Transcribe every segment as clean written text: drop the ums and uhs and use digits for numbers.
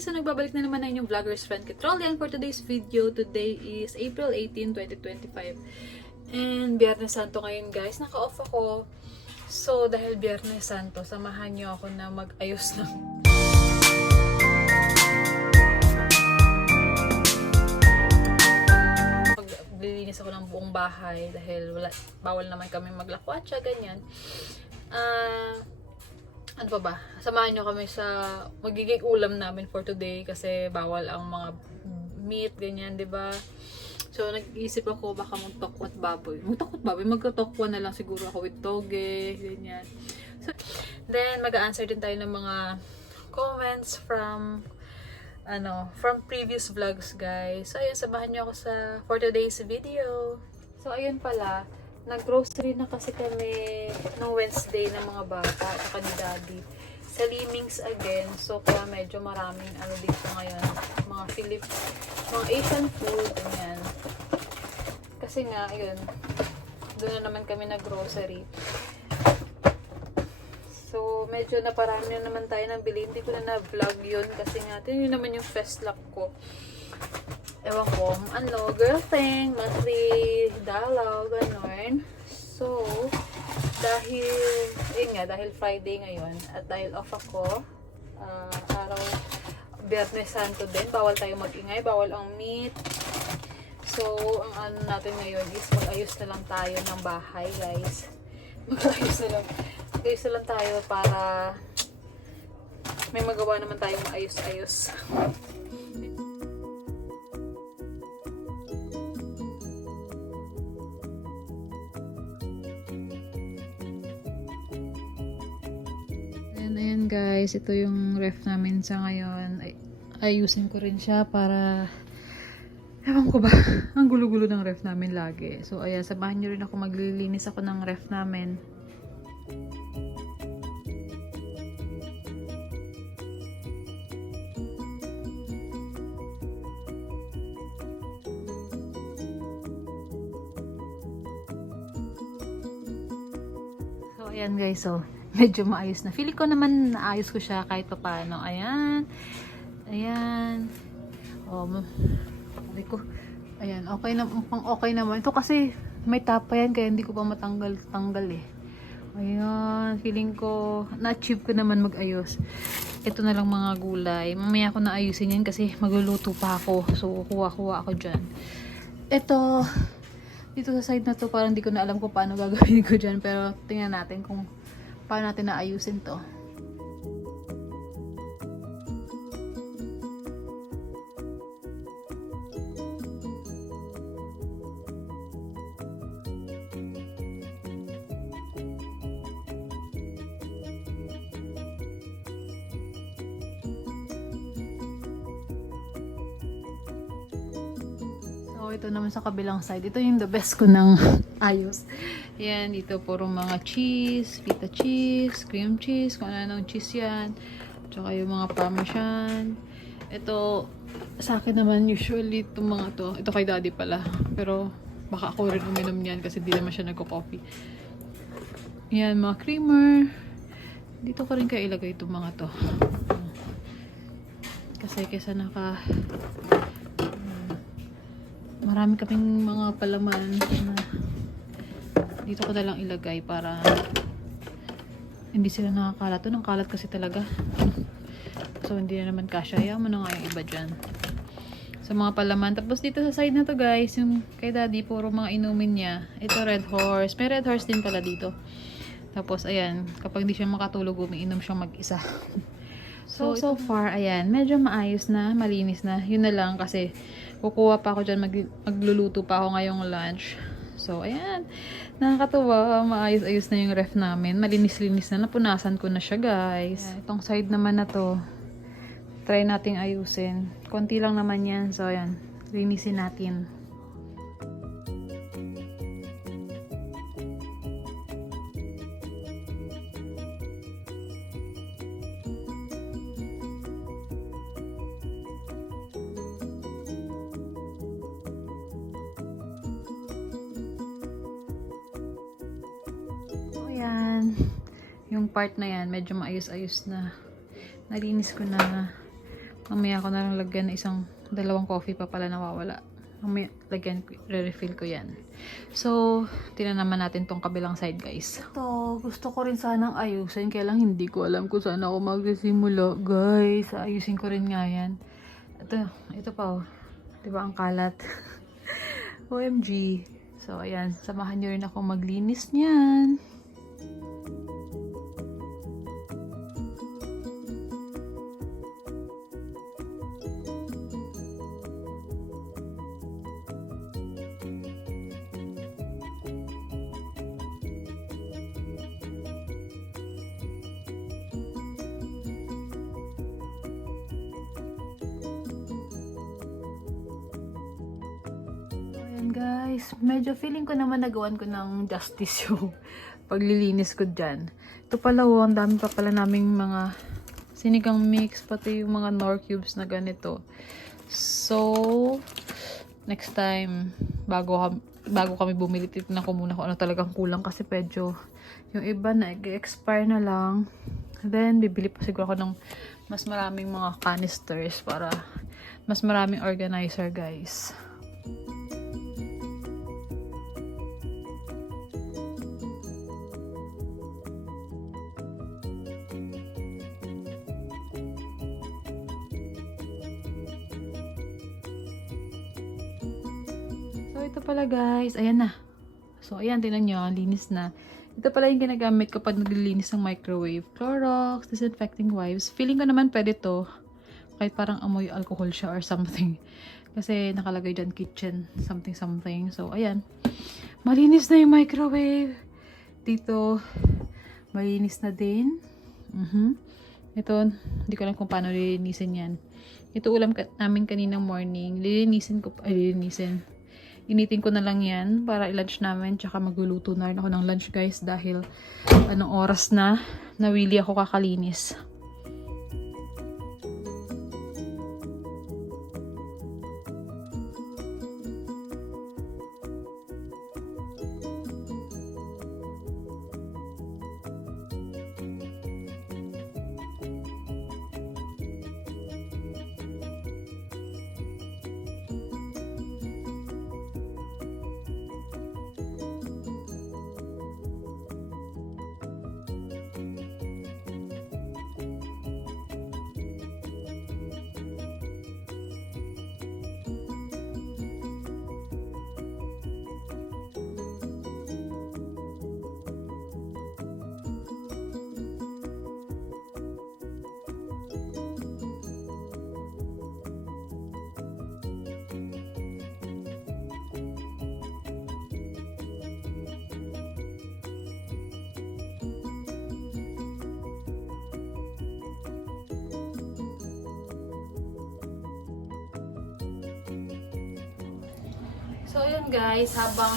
guys! So nagbabalik na naman na inyong vlogger's friend Katrolian for today's video. Today is April 18, 2025. And Biyernes Santo ngayon guys. Naka-off ako. So dahil Biyernes Santo, samahan niyo ako na mag-ayos ng maglilinis ako ng buong bahay dahil bawal naman kami maglakwatsa, ganyan. Ano pa ba? Samahan nyo kami sa magiging ulam namin for today kasi bawal ang mga meat, ganyan, 'di ba? So nag-iisip ako baka magtokwat baboy. Magtokwa na lang siguro ako with toge, ganyan. So then mag-a-answer din tayo ng mga comments from previous vlogs, guys. So ayun, samahan niyo ako for today's video. So ayun pala, nag-grocery na kasi kami nung Wednesday ng mga bata at ni Daddy. Sa Limings again. So, kaya medyo maraming dito ngayon. Mga mga Asian food. Ganyan. Kasi nga, yun. Doon na naman kami nag-grocery. So, medyo naparami na naman tayo ng bili. Hindi ko na na-vlog yun. Kasi nga, yun naman yung first lock ko. Ewan ko, girl thing, monthly dalaw, gano'n. So, dahil Friday ngayon, at dahil off ako, araw, Biyernes Santo din, bawal tayo mag-ingay, bawal ang meat. So, ang natin ngayon is mag-ayos na lang tayo ng bahay, guys. Mag-ayos na lang tayo para may magawa naman tayong maayos-ayos. Ayan guys, ito yung ref namin sa ngayon. Ayusin ko rin siya para ewan ko ba, ang gulo-gulo ng ref namin lagi. So ayan, samahan nyo rin ako, maglilinis ako ng ref namin. So ayan guys, so medyo maayos na. Feeling ko naman naayos ko siya kahit pa paano. Ayan. Ayan. Oh, sabi ko. Ayan, okay naman. Ito kasi may tapa yan kaya hindi ko pa matanggal eh. Ayan, feeling ko na-achieve ko naman mag-ayos. Ito na lang mga gulay. Mamaya ko na ayusin yan kasi magluluto pa ako. So, kuha ako dyan. Ito, dito sa side na to, parang hindi ko na alam kung paano gagawin ko dyan. Pero tingnan natin kung paano natin naayusin to. So, ito naman sa kabilang side. Ito yung the best ko ng ayos. Yan, dito puro mga cheese, feta cheese, cream cheese, kung ano cheese yan. Tsaka yung mga parmesan. Ito, sa akin naman usually itong mga to. Ito kay Daddy pala. Pero baka ako rin uminom yan kasi di naman siya nagko-coffee. Yan, mga creamer. Dito ko rin kaya ilagay itong mga to. Kasi kesa marami kaming mga palaman na dito ko na lang ilagay para hindi sila nakakalat. Ito ng kalat kasi talaga. So hindi na naman kasya. Ayaw mo na nga yung iba dyan. So mga palaman. Tapos dito sa side na to guys, yung kay Daddy, puro mga inumin niya. Ito Red Horse. May Red Horse din pala dito. Tapos ayan, kapag hindi siya makatulog, umiinom siyang mag-isa. So far, ayan, medyo maayos na, malinis na. Yun na lang kasi kukuha pa ako dyan, magluluto pa ako ngayong lunch. So, ayan, nakakatuwa, maayos-ayos na yung ref namin. Malinis-linis na, napunasan ko na siya guys. Ayan, itong side naman na to, try nating ayusin. Konti lang naman yan, so ayan, linisin natin. Ayan, yung part na yan, medyo maayos-ayos na. Nalinis ko na. Mamaya ko na lang lagyan ng dalawang coffee pa pala nawawala. Mamaya lagyan, re-refill ko yan. So, tingnan naman natin tong kabilang side, guys. Ito, gusto ko rin sanang ayusin, kaya lang hindi ko alam kung saan ako magsisimula, guys. Ayusin ko rin nga yan. Ito pa, oh. Diba ang kalat? OMG. So, ayan. Samahan nyo rin ako maglinis niyan. Guys, medyo feeling ko naman nagawan ko ng justice yung paglilinis ko dyan. Ito pala, ang dami pa pala naming mga sinigang mix, pati yung mga Knorr cubes na ganito. So, next time, bago kami bumili, titignan ko muna kung ano talagang kulang kasi medyo yung iba na expire na lang. Then, bibili pa siguro ako ng mas maraming mga canisters para mas maraming organizer, guys. So, ito pala guys. Ayan na. So, ayan. Tingnan nyo. Linis na. Ito pala yung ginagamit kapag naglilinis ng microwave. Clorox, disinfecting wipes. Feeling ko naman pwede to. Kahit parang amoy alcohol siya or something. Kasi nakalagay dyan kitchen. Something. So, ayan. Malinis na yung microwave. Dito, malinis na din. Ito, hindi ko alam kung paano lilinisin yan. Ito ulam namin kaninang morning. Initin ko na lang yan para i-lunch namin. Tsaka magluluto na rin ako ng lunch, guys. Dahil anong oras na nawili ako kakalinis. So, yun guys, habang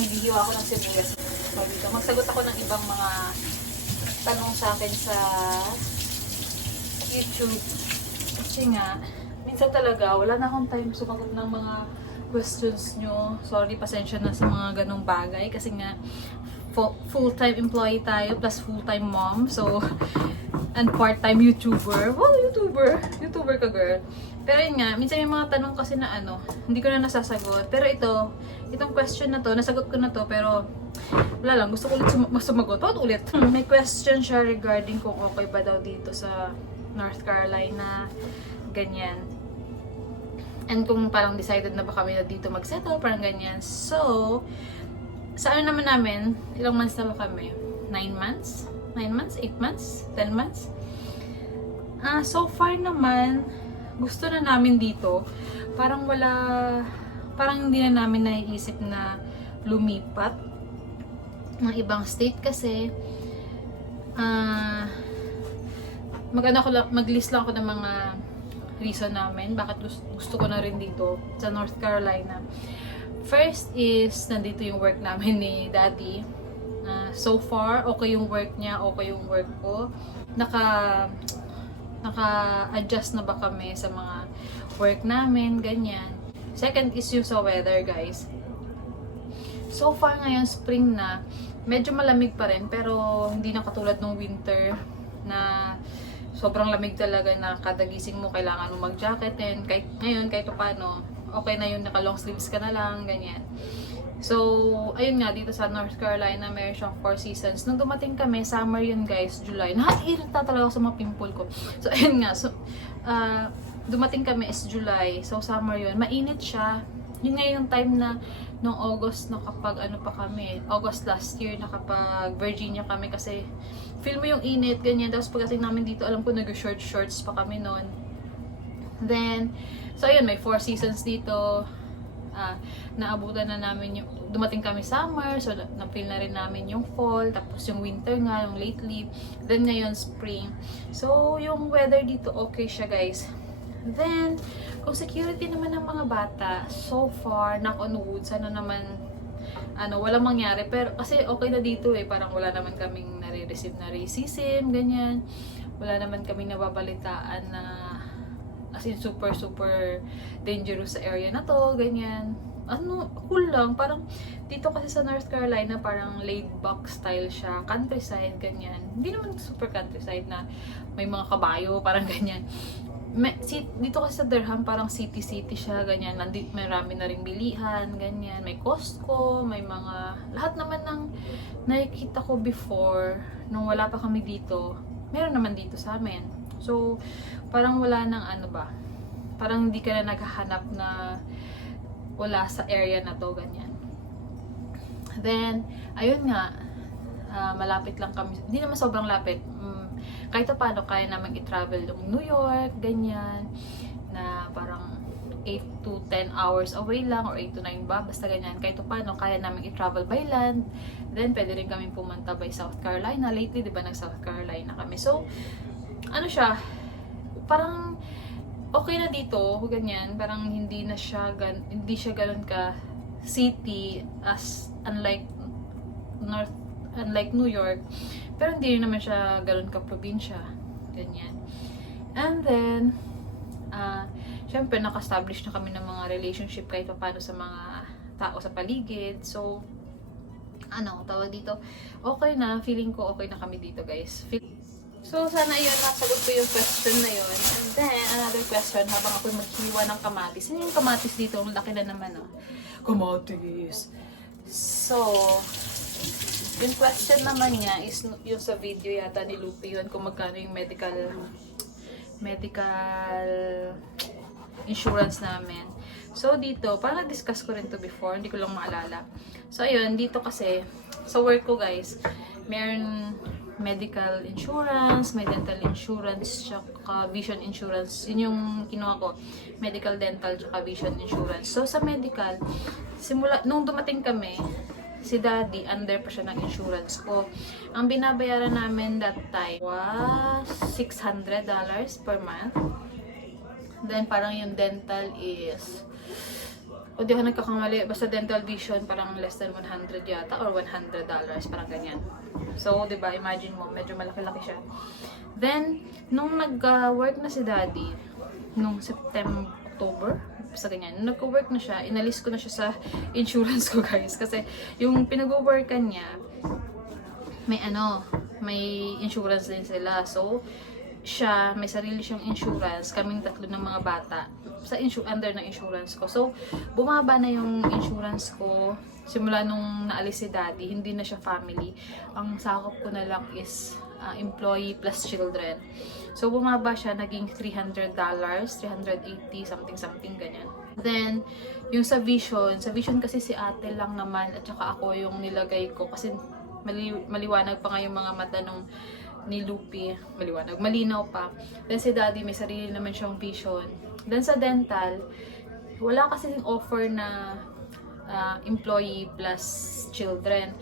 naghihiwa ako ng sibuyas, magsagot ako ng ibang mga tanong sa akin sa YouTube. Kasi nga, minsan talaga, wala na akong time sumagot ng mga questions nyo. Sorry, pasensya na sa mga ganong bagay. Kasi nga, full-time employee tayo, plus full-time mom. So, and part-time YouTuber. Well, YouTuber ka, girl. Pero yun nga, minsan may mga tanong kasi na hindi ko na nasasagot. Pero itong question na to, nasagot ko na to, pero wala lang, gusto ko ulit sumagot. Ulit. May question siya regarding kung okay ba daw dito sa North Carolina, ganyan. And kung parang decided na ba kami na dito mag-settle, parang ganyan. So, sa naman namin, ilang months na ba kami? 9 months? 9 months? 8 months? 10 months? So far naman, gusto na namin dito. Parang hindi na namin naiisip na lumipat ng ibang state kasi mag-list lang ako ng mga reason namin bakit gusto ko na rin dito sa North Carolina. First is, nandito yung work namin ni Daddy. So far, okay yung work niya, okay yung work ko. Naka-adjust na ba kami sa mga work namin, ganyan. Second is yung sa weather, guys. So far ngayon, spring na. Medyo malamig pa rin, pero hindi na katulad ng winter na sobrang lamig talaga na kada gising mo kailangan mo mag-jacket, and kahit ngayon, kahit paano, okay na yun, naka-long sleeves ka na lang, ganyan. So, ayun nga, dito sa North Carolina, meron siyang 4 seasons. Nung dumating kami, summer yun guys, July. Nakaiirita talaga ako sa mga pimple ko. So, ayun nga, so, dumating kami is July. So, summer yun. Mainit siya. Yun nga yung time na, noong August, nakapag, ano pa kami, August last year, nakapag Virginia kami kasi, feel mo yung init, ganyan. Tapos pagdating namin dito, alam ko, nag-shorts pa kami noon. Then, so ayun, may 4 seasons dito. Naabutan na namin yung, dumating kami summer, so na-feel na rin namin yung fall, tapos yung winter nga, yung lately, then ngayon spring. So, yung weather dito, okay siya guys. Then, kung security naman ng mga bata, so far, knock on wood, sana naman, walang mangyari, pero kasi okay na dito parang wala naman kaming nare-receive na racism, ganyan. Wala naman kaming nababalitaan na as in super dangerous sa area na to, ganyan. Cool lang. Parang dito kasi sa North Carolina, parang laid back style siya. Countryside, ganyan. Hindi naman super countryside na may mga kabayo, parang ganyan. Dito kasi sa Durham, parang city siya, ganyan. Marami na ring bilihan, ganyan. May Costco, may mga, lahat naman ng nakikita ko before, nung wala pa kami dito, meron naman dito sa amin. So, parang wala nang parang hindi ka na naghahanap na wala sa area na to, ganyan. Then, ayun nga, malapit lang kami, hindi naman sobrang lapit, kahit paano kaya naman i-travel yung New York, ganyan, na parang 8 to 10 hours away lang, or 8 to 9 ba, basta ganyan, kahit paano kaya naman i-travel by land. Then, pwede rin kami pumunta by South Carolina, lately, di ba, nag-South Carolina kami. So, siya, parang okay na dito, ganyan, parang hindi siya ganun ka city as unlike New York, pero hindi naman siya ganun ka probinsya, ganyan. And then syempre naka-establish na kami ng mga relationship kahit paano sa mga tao sa paligid. So tawag dito, okay na, feeling ko okay na kami dito guys. So, sana yun, nasagot ko yung question na yun. And then, another question, habang ako maghiwa ng kamatis. Ano yung kamatis dito? Ang laki na naman, Kamatis! So, yung question naman niya is yung sa video yata ni Lupi yun, kung magkano yung medical insurance namin. So, dito, parang na-discuss ko rin to before, hindi ko lang maalala. So, ayun, dito kasi, sa work ko guys, meron medical insurance, may dental insurance, tsaka vision insurance. Yun yung kinuha ko. Medical, dental, tsaka vision insurance. So, sa medical, nung dumating kami, si Daddy, under pa siya ng insurance ko. Ang binabayaran namin that time was $600 per month. Then, parang yung dental is, o di ako nagkakamali, basta dental vision parang less than 100 yata, or $100, parang ganyan. So, di ba, imagine mo, medyo malaki-laki siya. Then, nung nag-work na si Daddy, nung September, October, basta ganyan, nung nag-work na siya, inalis ko na siya sa insurance ko guys. Kasi, yung pinag-workan niya, may insurance din sila. So, siya, may sarili siyang insurance, kaming tatlo ng mga bata, sa under ng insurance ko. So, bumaba na yung insurance ko, simula nung naalis si Daddy, hindi na siya family. Ang sakop ko na lang is employee plus children. So, bumaba siya, naging $300, $380, something, ganyan. Then, yung sa vision kasi si ate lang naman, at saka ako yung nilagay ko, kasi maliwanag pa nga yung mga mata nung ni Lupi, malinaw pa. Then si Daddy, may sarili naman siyang vision. Then sa dental, wala kasi offer na employee plus children.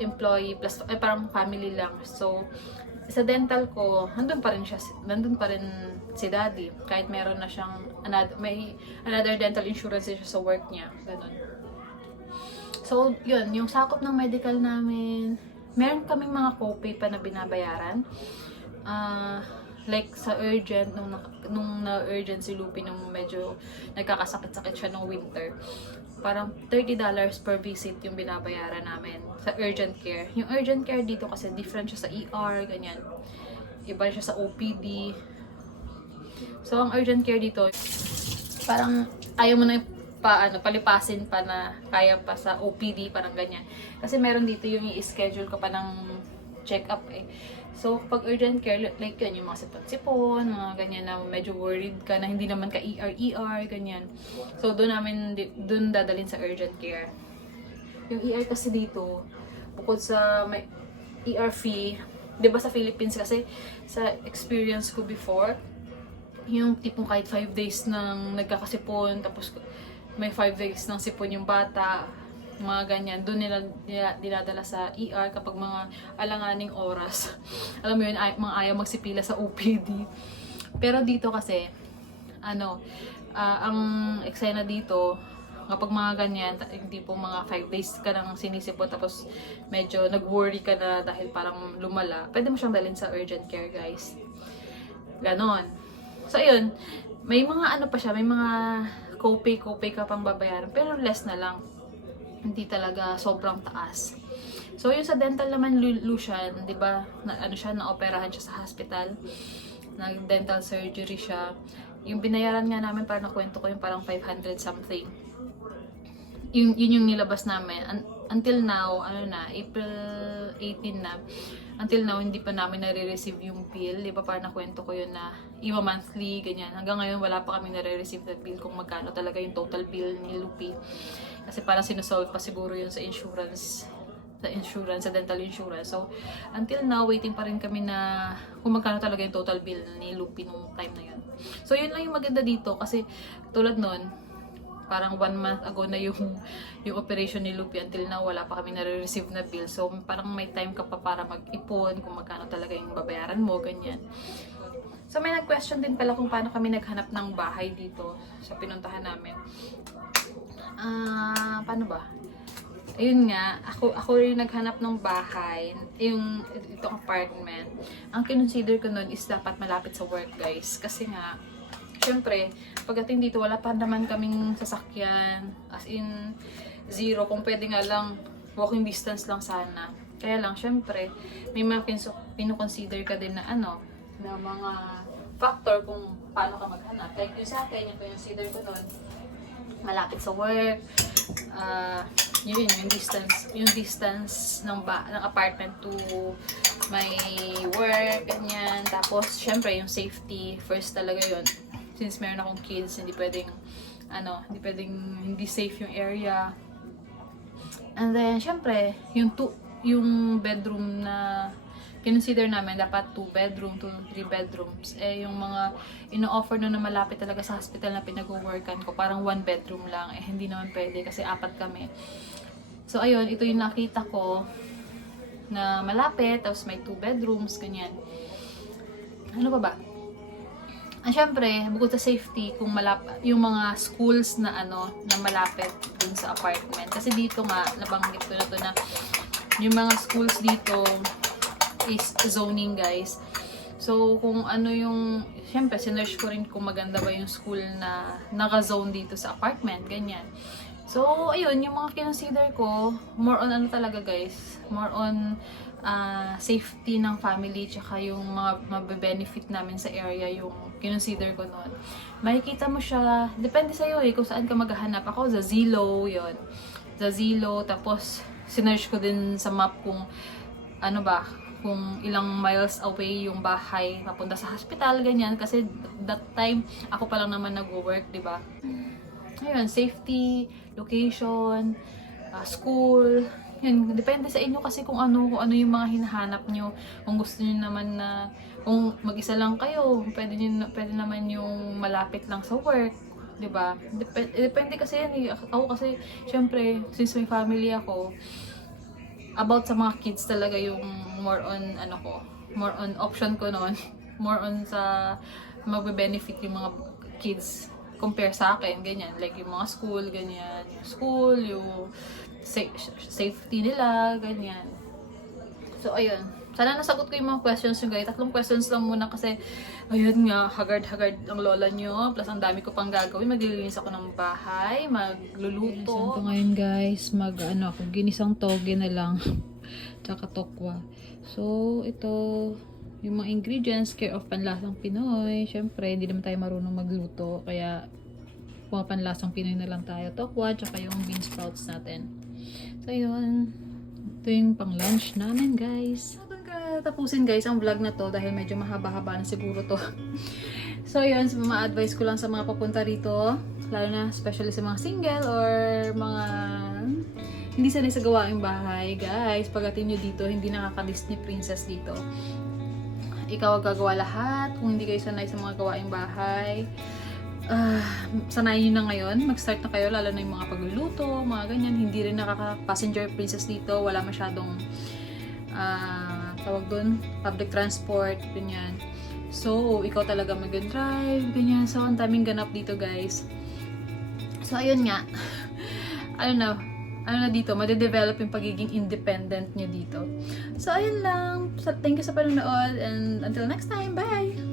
Employee plus, parang family lang. So, sa dental ko, nandun pa rin si Daddy. Kahit meron na siyang, another dental insurance siya sa work niya. Ganun. So, yun, yung sakop ng medical namin, meron kaming mga copay pa na binabayaran. Like sa urgent, nung na-urgent si Lupi, nung medyo nagkakasakit-sakit siya nung winter, parang $30 per visit yung binabayaran namin sa urgent care. Yung urgent care dito kasi different siya sa ER, ganyan. iba siya sa OPD. So, ang urgent care dito, parang ayaw mo na palipasin pa na kaya pa sa OPD, parang ganyan. Kasi meron dito yung i-schedule ka pa ng check-up eh. So, pag urgent care, like yun, yung mga sipon-sipon, mga ganyan na medyo worried ka na hindi naman ka ER, ganyan. So, doon dadalhin sa urgent care. Yung ER kasi dito, bukod sa may ER fee, di ba sa Philippines kasi, sa experience ko before, yung tipong kahit 5 days nang nagkakasipon, tapos may 5 days ng sipon yung bata, mga ganyan, doon nila dinadala sa ER kapag mga alanganing oras. Alam mo yun, mga ayaw magsipila sa OPD. Pero dito kasi, ang eksena dito, kapag mga ganyan, hindi po mga 5 days ka nang sinisipon, tapos medyo nag-worry ka na dahil parang lumala, pwede mo siyang dalhin sa urgent care, guys. Ganon. So, ayun, may mga pa siya, may mga copay ka pang babayaran, pero less na lang. Hindi talaga sobrang taas. So, yung sa dental naman, Lucian, di ba, na-operahan siya sa hospital, nag-dental surgery siya. Yung binayaran nga namin, parang nakwento ko yung parang 500 something. Yun yung nilabas namin. Until now, April 18 na, until now, hindi pa namin nare-receive yung bill. Di ba, parang nakwento ko yun na iba monthly, ganyan. Hanggang ngayon, wala pa kami nare-receive na bill kung magkano talaga yung total bill ni Lupi. Kasi parang sinusolve pa siguro yun sa insurance, sa dental insurance. So, until now, waiting pa rin kami na kung magkano talaga yung total bill ni Lupi nung time na yun. So, yun lang yung maganda dito kasi tulad nun, parang 1 month ago na yung operation ni Lupi, until now wala pa kami nare-receive na bill. So parang may time ka pa para mag-ipon kung magkano talaga yung babayaran mo, ganyan. So may nag-question din pala kung paano kami naghanap ng bahay dito sa pinuntahan namin. Paano ba? Ayun nga, ako rin naghanap ng bahay, itong apartment. Ang kinonsider ko nun is dapat malapit sa work, guys. Kasi nga, syempre, pagdating dito, wala pa naman kaming sasakyan. As in, 0. Kung pwede nga lang, walking distance lang sana. Kaya lang, syempre, may mga pinukonsider ka din na na mga factor kung paano ka maghanap. Like yung sa akin, yung consider ko nun, malapit sa work, yung distance ng apartment to my work, ganyan. Tapos, syempre, yung safety, first talaga yun. Since meron akong kids, hindi pwedeng hindi safe yung area. And then, syempre, yung bedroom na kinonsider namin, dapat 2 bedroom, 3 bedrooms. Yung mga ino-offer na malapit talaga sa hospital na pinag-workan ko, parang 1 bedroom lang. Hindi naman pwede kasi 4 kami. So, ayun, ito yung nakita ko na malapit, tapos may 2 bedrooms, ganyan. Ano ba? Syempre, bukod sa safety, kung yung mga schools na na malapit dun sa apartment. Kasi dito nga, nabanggit ko na to na yung mga schools dito is zoning, guys. So, kung syempre, sinerch ko rin kung maganda ba yung school na naka-zone dito sa apartment, ganyan. So, ayun, yung mga kinonsider ko, more on talaga, guys, more on safety ng family, tsaka yung mga mabe-benefit namin sa area, yung kinonsider ko noon. Makikita mo siya, depende sa'yo kung saan ka maghahanap. Ako, sa Zillow, yun. Sa Zillow, tapos, sinerch ko din sa map kung, kung ilang miles away yung bahay papunta sa hospital, ganyan. Kasi, that time, ako pa lang naman nag-work, diba? Ayun, safety, location, school, yun, depende sa inyo kasi kung ano yung mga hinahanap nyo. Kung gusto nyo naman na, kung mag-isa lang kayo, pwede naman yung malapit lang sa work, diba? Depende kasi yan. Ako kasi, syempre, since may family ako, about sa mga kids talaga yung more on, more on option ko noon. More on sa magbe-benefit yung mga kids compare sa akin, ganyan. Like yung mga school, ganyan. Yung school, yung safety nila, ganyan. So, ayun. Sana nasagot ko yung mga questions nyo, guys. 3 questions lang muna kasi, ayun nga, hagard-hagard ang lola nyo. Plus, ang dami ko pang gagawin. Maglilinis ako ng bahay, magluluto. Ginisan ko ngayon, guys. Ginisang toge na lang. Tsaka tokwa. So, ito, yung mga ingredients, care of Panlasang Pinoy. Syempre, hindi naman tayo marunong magluto, kaya Panlasang Pinoy na lang tayo. Tokwa, tsaka yung bean sprouts natin. So, yun. Ito yung pang lunch namin, guys. So, doon ka tapusin, guys, ang vlog na to dahil medyo mahaba-haba na siguro to. So, yun. So, ma-advise ko lang sa mga papunta rito, lalo na especially sa mga single or mga hindi sanay sa gawaing bahay. Guys, pagdating nyo dito, hindi nakaka-Disney princess dito. Ikaw ang gagawa lahat. Kung hindi kayo sanay sa mga gawaing bahay, sanayin nyo na ngayon. Mag-start na kayo, lalo na yung mga pagluluto, mga ganyan. Hindi rin nakaka-passenger princess dito. Wala masyadong tawag dun, public transport, ganyan. So, ikaw talaga mag-drive, ganyan. So, ang daming ganap dito, guys. So, ayun nga. Ano na dito, madedevelop yung pagiging independent nyo dito. So, ayun lang. So, thank you sa panonood and until next time, bye!